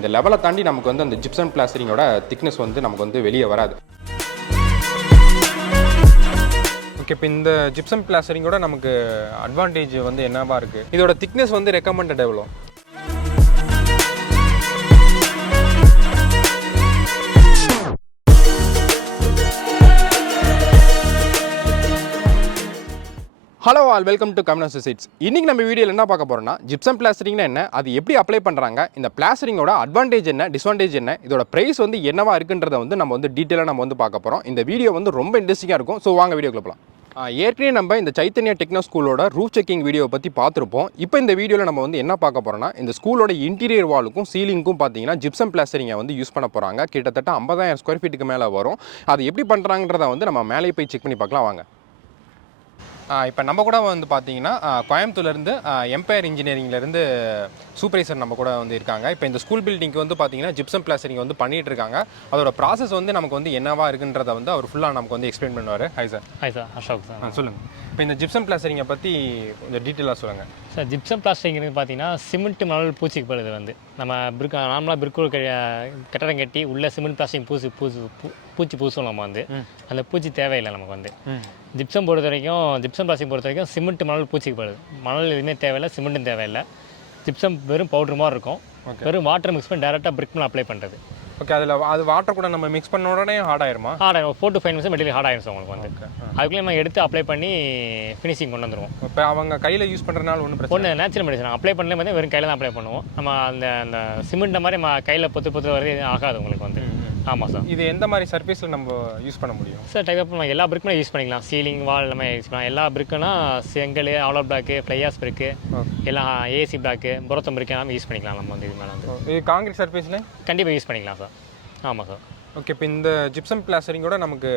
இந்த லெவலை தாண்டி நமக்கு வந்து அந்த ஜிப்சம் பிளாஸ்டரிங்கோட திக்னஸ் வந்து நமக்கு வந்து வெளியே வராது. ஓகே, இப்போ இந்த ஜிப்சம் பிளாஸ்டரிங்கோட நமக்கு அட்வான்டேஜ் வந்து என்னவா இருக்குது? இதோட திக்னஸ் வந்து ரெக்கமெண்டட் எவ்வளோ? ஹலோ ஆல், வெல்கம் டு கவinassociates. இன்றைக்கி நம்ம வீடியோவில் என்ன பார்க்க போகிறோம்னா, ஜிப்சம் பிளாஸ்டரிங்னா என்ன, அது எப்படி அப்ளை பண்ணுறாங்க, இந்த பிளாஸ்டரிங்கோட அட்வான்டேஜ் என்ன, டிஸ்அட்வான்டேஜ் என்ன, இதோட ப்ரைஸ் வந்து என்னவா இருக்குன்றதை வந்து நம்ம வந்து டீட்டெயிலாக நம்ம வந்து பார்க்க போகிறோம். இந்த வீடியோ வந்து ரொம்ப இன்ட்ரெஸ்டிங்காக இருக்கும். ஸோ வாங்க வீடியோக்குள்ள போகலாம். ஏற்கனவே நம்ம இந்த சைத்தன்யா டெக்னோ ஸ்கூலோட ரூஃப் செக்கிங் வீடியோவை பற்றி பார்த்துருப்போம். இப்போ இந்த வீடியோவில் நம்ம வந்து என்ன பார்க்க போகிறோம்னா, இந்த ஸ்கூலோட இன்டீரியர் வாலுக்கும் சீலிங்க்கும் பார்த்தீங்கன்னா ஜிப்சம் பிளாஸ்டரிங்கை வந்து யூஸ் பண்ண போகிறாங்க. கிட்டத்தட்ட 50,000 ஸ்கொயர் ஃபீட்டுக்கு மேலே வரும். அது எப்படி பண்ணுறாங்கன்றதை வந்து நம்ம மேலே போய் செக் பண்ணி பார்க்கலாம் வாங்க. இப்போ நம்ம கூட வந்து பார்த்தீங்கன்னா கோயம்புத்தூர்லேருந்து எம்பையர் இன்ஜினியரிங்லேருந்து சூப்பர்வைசர் நம்ம கூட வந்து இருக்காங்க. இப்போ இந்த ஸ்கூல் பில்டிங்க்கு வந்து பார்த்தீங்கன்னா ஜிப்சம் பிளாஸ்டரிங் வந்து பண்ணிகிட்டு இருக்காங்க. அதோட ப்ராசஸ் வந்து நமக்கு வந்து என்னவா இருக்குன்றதை வந்து அவர் ஃபுல்லாக நமக்கு வந்து எக்ஸ்பிளைன் பண்ணுவார். Hi sir. Hi sir, Ashok sir. சொல்லுங்கள். இப்போ இந்த ஜிப்சம் பிளாஸ்டரிங்கை பற்றி கொஞ்சம் டீட்டெயிலாக சொல்லுங்கள் சார். ஜிப்சம் பிளாஸ்டரிங் பார்த்தீங்கன்னா சிமெண்ட் மணல் பூச்சிக்கு போடுறது வந்து நம்ம நார்மலாக பிரிக்கு கட்டடம் கட்டி உள்ள சிமெண்ட் பிளாஸ்டிங் பூச்சி பூசும். நம்ம வந்து அந்த பூச்சி தேவையில்லை நமக்கு வந்து. ஜிப்சம் பிளாஸ்டிங் பொறுத்த வரைக்கும் சிமெண்ட் மணல் பூச்சிக்கு போடுது. மணல் எதுவுமே தேவையில்லை, சிமெண்ட்டும் தேவையில்லை. ஜிப்சம் வெறும் பவுடர் மாதிரி இருக்கும். வெறும் வாட்டர் மிக்ஸ் பண்ணி டேரெக்டாக பிரிக் மேலே அப்ளை பண்ணுறது. ஓகே, அதில் அது வாட்டர் கூட நம்ம மிக்ஸ் பண்ண உடனே ஹார்ட் ஆயிருமா? ஹார்ட் ஆயிரும். 4 to 5 நிமிஷம் மெட்டீரியல் ஹார்ட் ஆயிரும் உங்களுக்கு வந்து. அதுக்குள்ளே நம்ம எடுத்து அப்ளை பண்ணி ஃபினிஷிங் கொண்டு வந்துடுவோம். இப்போ அவங்க கையில் யூஸ் பண்ணுறதுனால ஒன்று நேச்சுரல் மெடிசன் அப்ளை பண்ணலே வந்து வெறும் கையில் தான் அப்ளை பண்ணுவோம். நம்ம அந்த சிமெண்ட் மாதிரி நம்ம கையில் பொத்து வரது ஆகாது உங்களுக்கு வந்து. ஆமாம் சார். இது எந்த மாதிரி சர்ஃபேஸில் நம்ம யூஸ் பண்ண முடியும் சார்? டைப் நம்ம எல்லா பிரிக்குமே யூஸ் பண்ணிக்கலாம். சீலிங் வால் எல்லாமே யூஸ் பண்ணலாம். எல்லா பிரிக்குனா செங்கல், ஆலோ பிளாக்கு, ஃப்ளையாஸ் பிரிக்கு, எல்லாம் ஏசி பிளாக்கு, புரத்தம் பிரிக்கு எல்லாமே யூஸ் பண்ணிக்கலாம். நம்ம வந்து இது மேலே வந்து இது காங்கிரீட் சர்ஃபேஸில் கண்டிப்பாக யூஸ் பண்ணிக்கலாம் சார். ஆமாம் சார். ஓகே, இப்போ இந்த ஜிப்சம் பிளாஸ்டரிங்கோட நமக்கு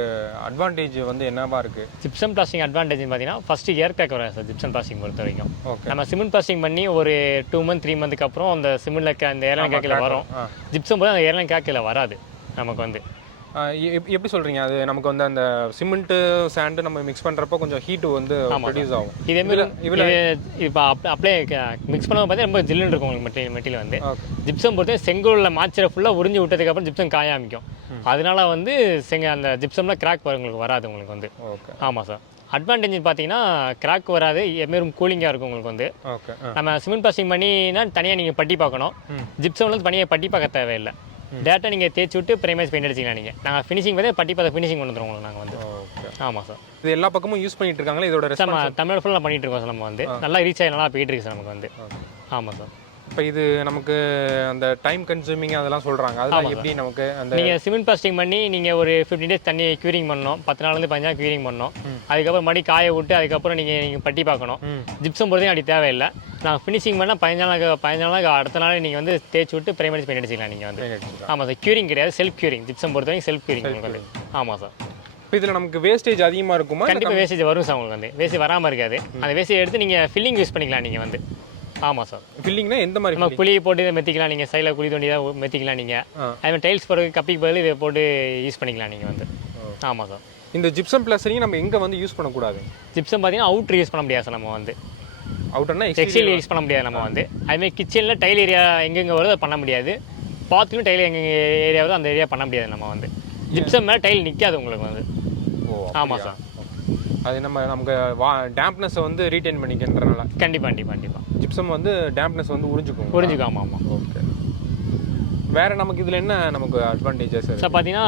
அட்வான்டேஜ் வந்து என்னவா இருக்குது? ஜிப்சம் பிளாஸ்டிங் அட்வான்டேஜ் பார்த்தீங்கன்னா ஃபஸ்ட்டு ஏர் கிராக் வராது சார் ஜிப்சம் பிளாஸ்டிங் பொறுத்த வரைக்கும். நம்ம சிமெண்ட் பிளாஸ்டிங் பண்ணி ஒரு 2 month 3 monthக்கு அப்புறம் அந்த சிமெண்ட்டில் அந்த ஏர்லைன் கிராக்கில் வரும். ஜிப்சம் போது அந்த ஏர்லைன் கிராக்கில் வராது நமக்கு வந்து. எப்படி சொல்கிறீங்க? அது நமக்கு வந்து அந்த சிமெண்ட்டு சாண்டு நம்ம மிக்ஸ் பண்ணுறப்போ கொஞ்சம் ஹீட்டு வந்து ப்ரொடியூஸ் ஆகும். இதேமாரி இப்போ அப்ளை மிக்ஸ் பண்ண பார்த்தா ரொம்ப ஜில்லுன்னு இருக்கும் உங்களுக்கு மெட்டீரியல் வந்து. ஜிப்சம் பொறுத்த செங்கோலில் மாய்ச்சரை ஃபுல்லாக உறிஞ்சி விட்டதுக்கப்புறம் ஜிப்சம் காய ஆரம்பிக்கும். அதனால வந்து அந்த ஜிப்சம்ல கிராக் உங்களுக்கு வராது உங்களுக்கு வந்து. ஆமாம் சார். அட்வான்டேஜ் பார்த்தீங்கன்னா கிராக் வராது, எப்பவுமே கூலிங்காக இருக்கும் உங்களுக்கு வந்து. நம்ம சிமெண்ட் பிளாஸ்டிங் பண்ணினா தனியாக நீங்கள் பட்டி பார்க்கணும். ஜிப்சம்ல தனியாக பட்டி பார்க்க தேவையில்லை. டேரெக்டாக நீங்கள் தேய்ச்சி விட்டு ப்ரைமேஜ் பெயிண்ட் அடிச்சிக்கலாம். நீங்கள் நாங்கள் ஃபினிஷிங் வந்து பட்டி பார்த்து ஃபினிஷிங் கொண்டு வந்துடுவோம் உங்களுக்கு நாங்கள் வந்து. ஆமாம் சார். இது எல்லா பக்கமும் யூஸ் பண்ணிட்டு இருக்காங்களா? இதோட நம்ம தமிழ்நாடு ஃபுல்லாக பண்ணிட்டு இருக்கோம் சார். நம்ம வந்து நல்லா ரீச் ஆகி நல்லா போயிட்டு இருக்கு சார் நமக்கு வந்து. ஆமாம் சார். இப்போ இது நமக்கு அந்த டைம் கன்சூமிங் அதெல்லாம் சொல்கிறாங்க. அதெல்லாம் எப்படி நமக்கு அந்த நீங்கள் சிமெண்ட் பிளாஸ்டிங் பண்ணி நீங்கள் ஒரு 15 days தண்ணி க்யூரிங் பண்ணணும். 10 நாள்லேருந்து 15 நாள் க்யூரிங் பண்ணணும். அதுக்கப்புறம் மறுபடி காய விட்டு அதுக்கப்புறம் நீங்கள் பட்டி பார்க்கணும். ஜிப்சம் பொறுத்தையும் அப்படி தேவையில்லை. நான் ஃபினிஷிங் பண்ணால் 15 நாளுக்கு அடுத்த நாள் நீங்கள் வந்து தேய்ச்சி விட்டு பிரைமரி பெயிண்ட் அடிச்சிக்கலாம் நீங்கள் வந்து. ஆமாம் சார். க்யூரிங் கிடையாது, செல்ஃப் க்யூரிங். ஜிப்சம் பொறுத்த வரைக்கும் செல்ஃப் க்யூரிங் உங்களுக்கு வந்து. ஆமாம் சார். இப்போ இதில் நமக்கு வேஸ்டேஜ் அதிகமாக இருக்குமா? கண்டிப்பாக வேஸ்டேஜ் வரும் சார் உங்களுக்கு வந்து. வேஸ்டேஜ் வராமல் இருக்காது. அந்த வேஸ்டேஜ் எடுத்து நீங்கள் ஃபில்லிங் யூஸ் பண்ணிக்கலாம் நீங்கள் வந்து. ஆமாம் சார். ஃபில்லிங்னா எந்த மாதிரி? நம்ம குழி போட்டு மெத்திக்கலாம். நீங்கள் சைடில் குழி தோண்டி தான் மெத்திக்கலாம். நீங்கள் அதுமாதிரி டைல்ஸ் போடுறது கப்பிக்கு பதில் இதை போட்டு யூஸ் பண்ணிக்கலாம் நீங்கள் வந்து. ஆமாம் சார். இந்த ஜிப்சம் பிளாஸ்டரிங் நம்ம எங்கே வந்து யூஸ் பண்ணக்கூடாது? ஜிப்சம் பார்த்தீங்கன்னா அவுட்ரு யூஸ் பண்ண முடியாது சார். நம்ம வந்து அவுட்டர்னா எக்ஸ்டீரியர் யூஸ் பண்ண முடியாது நம்ம வந்து. அதுமாதிரி கிச்சனில் டைல் ஏரியா எங்கெங்கே வருதோ அதை பண்ண முடியாது. பாத்ரூம் டைல் எங்கெங்கே ஏரியா வருதோ அந்த ஏரியா பண்ண முடியாது நம்ம வந்து. ஜிப்சம் மேலே டைல் நிற்காது உங்களுக்கு வந்து. ஆமாம் சார். அது நமக்கு டேம்ப்னஸை வந்து ரீட்டைன் பண்ணிக்கிறதுனால கண்டிப்பாக ஜிப்சம் வந்து டேம்ப்னஸ் வந்து உறிஞ்சிக்கும். ஆமாம். ஓகே, வேறு நமக்கு இதில் என்ன நமக்கு அட்வான்டேஜஸ் சார்? பார்த்தீங்கன்னா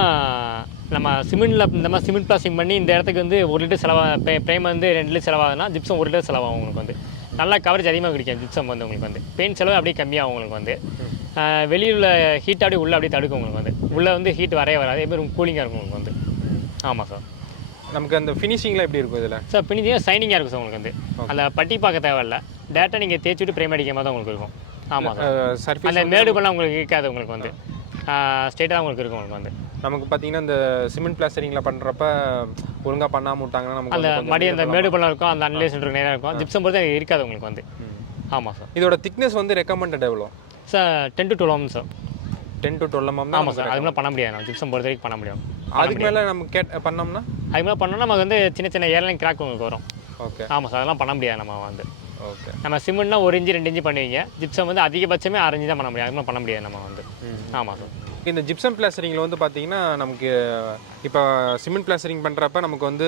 நம்ம சிமெண்ட்டில் இந்த மாதிரி சிமெண்ட் பிளாஸ்டிங் பண்ணி இந்த இடத்துக்கு வந்து 1 லிட்டர் செலவாக பிரேம் வந்து 2 லிட்டர் செலவாகுதுன்னா ஜிப்சம் 1 லிட்டர் செலவாகும் உங்களுக்கு வந்து. நல்லா கவரேஜ் அதிகமாக கிடைக்கும் ஜிப்சம் வந்து உங்களுக்கு வந்து. பெயிண்ட் செலவு அப்படியே கம்மியாகும் உங்களுக்கு வந்து. வெளியில் உள்ள ஹீட் அப்படியே உள்ளே அப்படியே தடுக்கும் உங்களுக்கு வந்து. உள்ளே வந்து ஹீட் வராது. அதேமாதிரி கூலிங்காக இருக்கும் உங்களுக்கு வந்து. ஆமாம் சார். நமக்கு அந்த ஃபினிஷிங்லாம் எப்படி இருக்கும் இதில்? சார் ஃபினிஷிங்காக சைனிங்காக இருக்கும் சார் உங்களுக்கு வந்து. அந்த பட்டி பார்க்க தேவையில்லை. டேரெக்டாக நீங்கள் தேய்ச்சி விட்டு பிரேம் அடிக்காம தான் உங்களுக்கு இருக்கும். ஆமாம் சார். அந்த மேடு பண்ணால் உங்களுக்கு இருக்காது உங்களுக்கு வந்து. ஸ்ட்ரெயிட்டாக உங்களுக்கு இருக்கும் உங்களுக்கு வந்து. நமக்கு பார்த்தீங்கன்னா இந்த சிமெண்ட் பிளாஸ்டரிங்கில் பண்ணுறப்ப ஒழுங்காக பண்ணாமல் விட்டாங்கன்னா நமக்கு அந்த மடி அந்த மேடு பள்ளம் இருக்கும், அந்த அன்லேஷன் நேராக இருக்கும். ஜிப்சம் பொறுத்து இருக்காது உங்களுக்கு வந்து. ஆமாம் சார். இதோட திக்னஸ் வந்து ரெக்கமெண்டட் எவ்வளோ sir? 10 to 12 mm sir. 10 to 12 mm. ஆமாம் சார். அதுக்கு மேலே பண்ண முடியாது. நம்ம ஜிப்சம் பொறுத்த வரைக்கும் பண்ண முடியும். அதுக்கு மேலே நம்ம பண்ணோம்னா அதுக்கு மேலே பண்ணோம்னா நமக்கு வந்து சின்ன ஏர்லைன் கிராக் உங்களுக்கு வரும். ஓகே. ஆமாம் சார். அதெல்லாம் பண்ண முடியாது நம்ம வந்து. ஓகே. நம்ம சிமெண்ட்னா 1 inch 2 inch பண்ணுவீங்க. ஜிப்சம் வந்து அதிகபட்சமே 6 inch தான் பண்ண முடியும். அதுக்கு மேலே பண்ண முடியாது நம்ம வந்து. ஆமாம் சார். இந்த ஜிப்சம் பிளாஸ்டரிங்கில் வந்து பார்த்தீங்கன்னா நமக்கு இப்போ சிமெண்ட் பிளாஸ்டரிங் பண்ணுறப்ப நமக்கு வந்து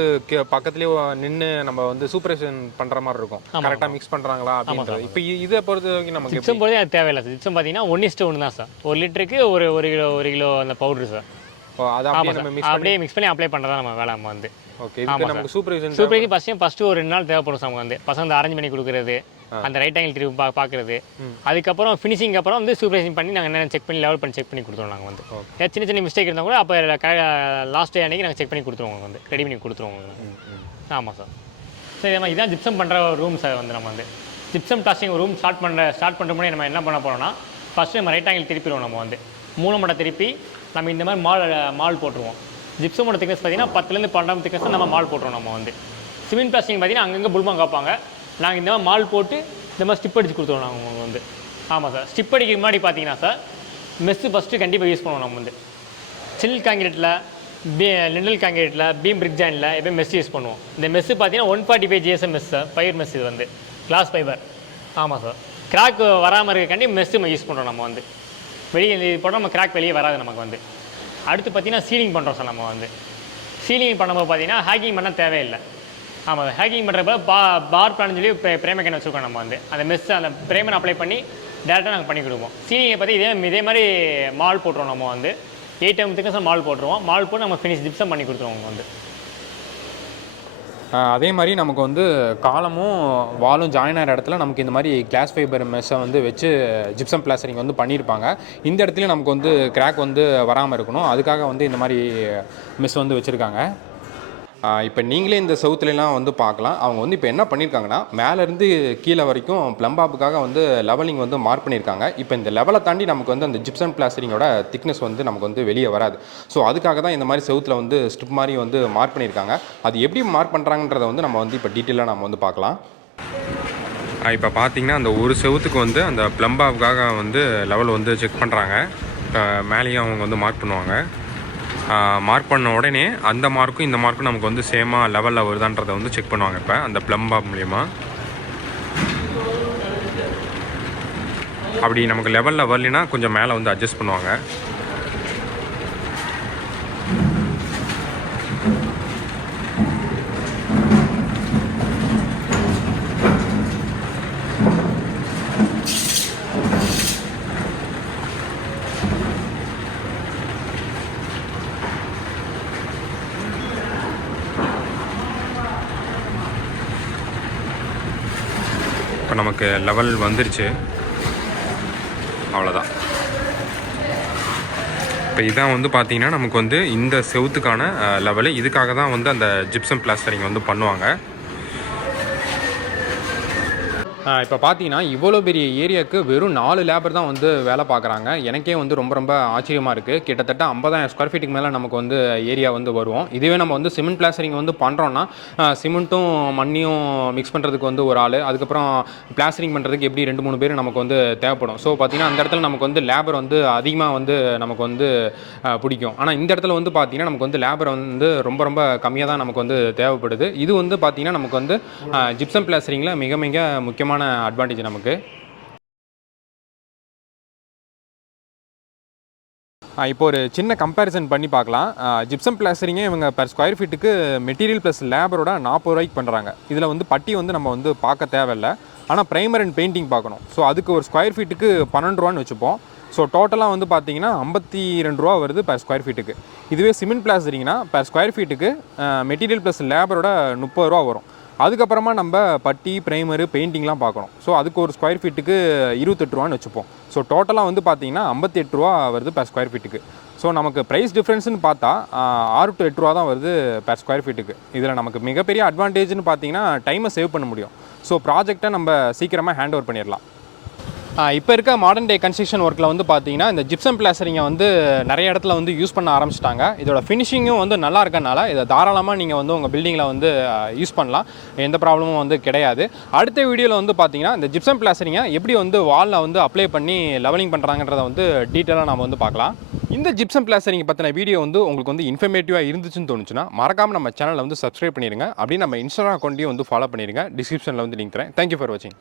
பக்கத்துலேயே நின்று நம்ம வந்து சூப்பர்வைசன் பண்ணுற மாதிரி இருக்கும். கரெக்டாக மிக்ஸ் பண்ணுறாங்களா அப்படின்றது. இப்போ இதை பொறுத்த வரைக்கும் நமக்கு ஜிப்சம் போதே அது தேவையில்லை சார். ஜிப்சம் பார்த்தீங்கன்னா 1:1 தான் சார். 1 லிட்டருக்கு ஒரு கிலோ அந்த பவுடர் சார். அதை அப்படியே மிக்ஸ் பண்ணி அப்ளை பண்ணுறதா நம்ம வேலை நம்ம வந்து. ஓகே, இதுக்கு நமக்கு சூப்பர்வைசன் ஃபஸ்ட்டு ஒரு 2 நாள் தேவைப்படும் சார். நமக்கு வந்து பசங்க அரேஞ்ச் பண்ணி கொடுக்குறது, அந்த ரைட் ஆங்கிள் திருப்பி பார்க்குறது, அதுக்கப்புறம் ஃபினிஷிங் அப்புறம் வந்து சூப்பர்வைசிங் பண்ணி நாங்கள் என்ன செக் பண்ணி லெவல் பண்ணி செக் பண்ணி கொடுத்துருவோம். நாங்கள் வந்து ஏதாவது சின்ன சின்ன மிஸ்டேக் இருந்தால் கூட அப்போ லாஸ்ட் டே அன்றைக்கி நாங்கள் செக் பண்ணி கொடுத்துருவோம். வந்து ரெடி பண்ணி கொடுத்துருவோம். ஆமாம் சார். சரி, நம்ம இதான் ஜிப்சம் பண்ணுற ரூம் சார். வந்து நம்ம வந்து ஜிப்சம் பிளாஸ்டிங் ரூம் ஸ்டார்ட் பண்ணுற முன்னாடி நம்ம என்ன பண்ண போகிறோம்னா, ஃபஸ்ட்டு நம்ம ரைட் ஆங்கிள் திருப்பிடுவோம். நம்ம வந்து மூலமட்டை திருப்பி நம்ம இந்த மாதிரி மால் போட்டுருவோம். ஜிப்சமோட திக்னஸ் பார்த்தீங்கன்னா 10லேருந்து 12 திக்னஸ் நம்ம மால் போட்டுருவோம். நம்ம வந்து சிமெண்ட் பிளாஸ்டிங் பார்த்தீங்கன்னா அங்கங்கே புல்மாங்க காப்பாங்க. நாங்கள் இந்த மாதிரி மால் போட்டு இந்த மாதிரி ஸ்டிப் அடிச்சு கொடுத்துருவோம் நாங்கள் வந்து. ஆமாம் சார். ஸ்டிப் அடிக்க முன்னாடி பார்த்தீங்கன்னா சார் மெஸ்ஸு ஃபஸ்ட்டு கண்டிப்பாக யூஸ் பண்ணுவோம். நம்ம வந்து சில் காங்கிரீட்டில் லிண்டல் காங்கிரீட்டில் பீம் பிரிக் ஜாயினில் எப்போயும் மெஸ் யூஸ் பண்ணுவோம். இந்த மெஸ்ஸு பார்த்தீங்கன்னா 145 GSM mess sir. Fibre mess. இது வந்து கிளாஸ் ஃபைபர். ஆமாம் சார். கிராக் வராமல் இருக்கக்காண்டி மெஸ்ஸு நம்ம யூஸ் பண்ணுறோம். நம்ம வந்து வெளியே இது போட்டால் நம்ம கிராக் வெளியே வராது நமக்கு வந்து. அடுத்து பார்த்தீங்கன்னா சீலிங் பண்ணுறோம் சார். நம்ம வந்து சீலிங் பண்ணும்போது பார்த்தீங்கன்னா ஹேக்கிங் பண்ண தேவையில்லை. ஆமாம், ஹேக்கிங் பண்ணுறப்ப பார் பிளான் சொல்லி பிரேமக்கன் வச்சுருக்கோம். நம்ம வந்து அந்த மெஸ் அந்த பிரேமன் அப்ளை பண்ணி டேரெக்டாக நாங்கள் பண்ணி கொடுப்போம். சீலிங்கை பற்றி இதே மாதிரி மால் போட்டுருவோம். நம்ம வந்து 8 mm திக்னஸ் மால் போட்டுருவோம். மால் போட்டு நம்ம ஃபினிஷ் ஜிப்சம் பண்ணி கொடுத்துருவோம். வந்து அதே மாதிரி நமக்கு வந்து காலமும் வாலும் ஜாயின் ஆகிற இடத்துல நமக்கு இந்த மாதிரி கிளாஸ் ஃபைபர் மெஸ்ஸை வந்து வச்சு ஜிப்சம் பிளாஸ்டரிங் வந்து பண்ணியிருப்பாங்க. இந்த இடத்துலையும் நமக்கு வந்து கிராக் வந்து வராமல் இருக்கணும். அதுக்காக வந்து இந்த மாதிரி மெஸ் வந்து வச்சுருக்காங்க. இப்போ நீங்களே இந்த செவுத்துலலாம் வந்து பார்க்கலாம். அவங்க வந்து இப்போ என்ன பண்ணியிருக்காங்கன்னா, மேலேருந்து கீழே வரைக்கும் ப்ளம்பாப்புக்காக வந்து லெவலிங் வந்து மார்க் பண்ணியிருக்காங்க. இப்போ இந்த லெவலை தாண்டி நமக்கு வந்து அந்த ஜிப்சம் பிளாஸ்டரிங்கோட திக்னஸ் வந்து நமக்கு வந்து வெளியே வராது. ஸோ அதுக்காக தான் இந்த மாதிரி செவுத்தில் வந்து ஸ்ட்ரிப் மாதிரி வந்து மார்க் பண்ணியிருக்காங்க. அது எப்படி மார்க் பண்ணுறாங்கன்றதை வந்து நம்ம வந்து இப்போ டீட்டெயிலாக நம்ம வந்து பார்க்கலாம். இப்போ பார்த்தீங்கன்னா அந்த ஒரு செவுத்துக்கு வந்து அந்த ப்ளம்பாப்புக்காக வந்து லெவல் வந்து செக் பண்ணுறாங்க. மேலேயும் அவங்க வந்து மார்க் பண்ணுவாங்க. மார்க் பண்ண உடனே அந்த மார்க்கும் இந்த மார்க்கும் நமக்கு வந்து சேமாக லெவலில் வருதான்றதை வந்து செக் பண்ணுவாங்க. இப்போ அந்த ப்ளம்பாப் மூலிமா அப்படி நமக்கு லெவலில் வரலைன்னா கொஞ்சம் மேலே வந்து அட்ஜஸ்ட் பண்ணுவாங்க. இப்போ நமக்கு லெவல் வந்துருச்சு. அவ்வளோதான். இப்போ இதான் வந்து பார்த்திங்கன்னா நமக்கு வந்து இந்த செவுத்துக்கான லெவலு. இதுக்காக தான் வந்து அந்த ஜிப்சம் பிளாஸ்டரிங் வந்து பண்ணுவாங்க. இப்போ பார்த்தீங்கன்னா இவ்வளோ பெரிய ஏரியாவுக்கு வெறும் 4 லேபர் தான் வந்து வேலை பார்க்குறாங்க. எனக்கே வந்து ரொம்ப ஆச்சரியமாக இருக்குது. கிட்டத்தட்ட 50,000 ஸ்கொயர் ஃபீட்டுக்கு மேலே நமக்கு வந்து ஏரியா வந்து வரும். இதுவே நம்ம வந்து சிமெண்ட் பிளாஸ்டரிங் வந்து பண்ணுறோன்னா சிமெண்ட்டும் மண்ணையும் மிக்ஸ் பண்ணுறதுக்கு வந்து ஒரு ஆள், அதுக்கப்புறம் பிளாஸ்டரிங் பண்ணுறதுக்கு எப்படி 2-3 பேர் நமக்கு வந்து தேவைப்படும். ஸோ பார்த்திங்கன்னா அந்த இடத்துல நமக்கு வந்து லேபர் வந்து அதிகமாக வந்து நமக்கு வந்து பிடிக்கும். ஆனால் இந்த இடத்துல வந்து பார்த்திங்கன்னா நமக்கு வந்து லேபர் வந்து ரொம்ப கம்மியாக தான் நமக்கு வந்து தேவைப்படுது. இது வந்து பார்த்திங்கன்னா நமக்கு வந்து ஜிப்சம் பிளாஸ்டரிங்கில் மிக முக்கியமான அட்வான்டேஜ் நமக்கு. இப்போ ஒரு சின்ன கம்பேரிசன் பண்ணி பார்க்கலாம். ஜிப்சம் பிளாஸ்டரிங்கே இவங்க பெர் ஸ்கொயர் ஃபீட்டுக்கு மெட்டீரியல் ப்ளஸ் லேபரோட 40 ரூபாய்க்கு பண்ணுறாங்க. இதில் வந்து பட்டி வந்து நம்ம வந்து பார்க்க தேவையில்லை. ஆனால் ப்ரைமர் அண்ட் பெயிண்டிங் பார்க்கணும். ஸோ அதுக்கு ஒரு ஸ்கொயர் ஃபீட்டுக்கு 12 ரூபான்னு வச்சுப்போம். ஸோ டோட்டலாக வந்து பார்த்தீங்கன்னா 52 ரூபா வருது பெர் ஸ்கொயர் ஃபீட்டுக்கு. இதுவே சிமெண்ட் பிளாஸ்டரிங்னா பெர் ஸ்கொயர் ஃபீட்டுக்கு மெட்டீரியல் ப்ளஸ் லேபரோட 30 ரூபா வரும். அதுக்கப்புறமா நம்ம பட்டி ப்ரைமரு பெயிண்டிங்லாம் பார்க்கணும். ஸோ அதுக்கு ஒரு ஸ்கொயர் ஃபீட்டுக்கு 28 ரூபான்னு வச்சுப்போம். ஸோ டோட்டலாக வந்து பார்த்தீங்கன்னா 58 ரூபா வருது பெர் ஸ்கொயர் ஃபீட்டுக்கு. ஸோ நமக்கு ப்ரைஸ் டிஃப்ரென்ஸ்னு பார்த்தா 6 to 8 ரூபா தான் வருது பெர் ஸ்கொயர் ஃபீட்டுக்கு. இதில் நமக்கு மிகப்பெரிய அட்வான்டேஜ்னு பார்த்தீங்கன்னா டைமை சேவ் பண்ண முடியும். ஸோ ப்ராஜெக்டை நம்ம சீக்கிரமாக ஹேண்ட் ஓவர் பண்ணிடலாம். இப்போ இருக்க மாடர்ன் டே கன்ஸ்ட்ரக்ஷன் ஒர்க்கில் வந்து பார்த்தீங்கன்னா இந்த ஜிப்சம் பிளாஸ்டரிங்கை வந்து நிறைய இடத்துல வந்து யூஸ் பண்ண ஆரம்பிச்சிட்டாங்க. இதோட ஃபினிஷிங்கும் வந்து நல்லா இருக்கனால இதை தாராளமாக நீங்கள் வந்து உங்கள் பில்டிங்கில் வந்து யூஸ் பண்ணலாம். எந்த ப்ராப்ளமும் வந்து கிடையாது. அடுத்த வீடியோவில் வந்து பார்த்தீங்கன்னா இந்த ஜிப்சம் பிளாஸ்டரிங்கை எப்படி வந்து வாலில் வந்து அப்ளை பண்ணி லெவலிங் பண்ணுறாங்கன்றதை வந்து டீட்டெயிலாக நம்ம வந்து பார்க்கலாம். இந்த ஜிப்சம் பிளாஸ்டரிங் பற்றின வீடியோ வந்து உங்களுக்கு வந்து இன்ஃபர்மேட்டிவாக இருந்துச்சுன்னு தோணுச்சுன்னா மறக்காமல் நம்ம சேனலை வந்து சப்ஸ்கிரைப் பண்ணிடுங்க. அப்படியே நம்ம இன்ஸ்டாகிராம் அக்கௌண்ட்டையும் வந்து ஃபாலோ பண்ணிடுங்க. டிஸ்கிரிப்ஷனில் வந்து லிங்க் தரேன். தேங்க்யூ ஃபார் வாட்சிங்.